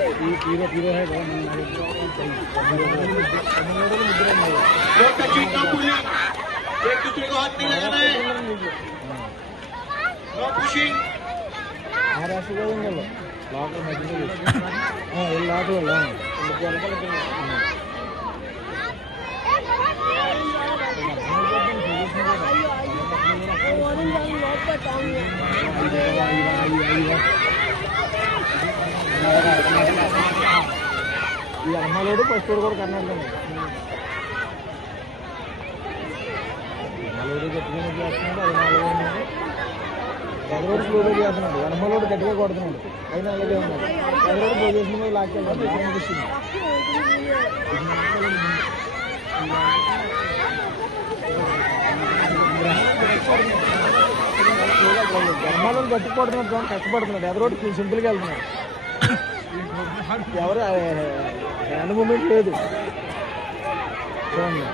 पूरा है एक दूसरे को हाथ नहीं लगाना है। No pushing. महाराष्ट्र का उंगलो लाख मध्य हाँ ये लाख वाला ఈ అమ్మలోడు ఫస్ట్ కూడా కర్ణాటక అమ్మలోడు గట్టిగా చేస్తున్నాడు అది నాలుగు ఎదరోడు స్లోగా చేస్తున్నాడు అమ్మలోడు గట్టిగా కొడుతున్నాడు అయినా అలాగే ఉన్నాడు ఎదరోడు పొజిషన్ మీద లాక్కెళ్తాడు అనిపిస్తుంది అమ్మలోడు గట్టి కొడుతున్నాడు కానీ కష్టపడుతున్నాడు ఎదరోడు సింపుల్గా వెళ్తున్నాడు ఎవరు హ్యాండ్ మూమెంట్ లేదు చూడండి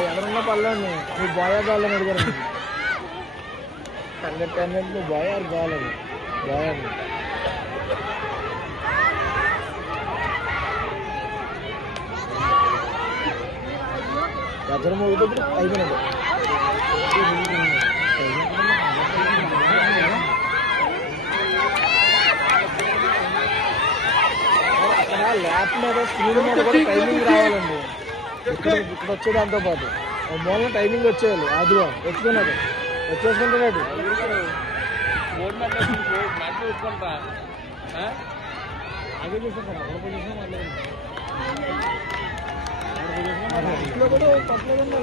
ఎవరన్నా పర్లేదు నువ్వు బాయా కావాలని అడిగారు టెన్నెట్ నువ్వు బాయా కావాలని బాయా గజరం మోగితే అయిపోయినట్టు అక్కడ ల్యాప్ మీద స్క్రీన్ మీద కూడా టైమింగ్ రావాలండి ఇక్కడ వచ్చే దాంతో పాటు మూలన టైమింగ్ వచ్చేయాలి ఆదివా వచ్చుకున్నాడు వచ్చేసుకుంటున్నాడు అదే చూసుకుంటాను అక్కడ పొజిషన్ మాట్లాడుతున్నాను కూడా తప్పలేదు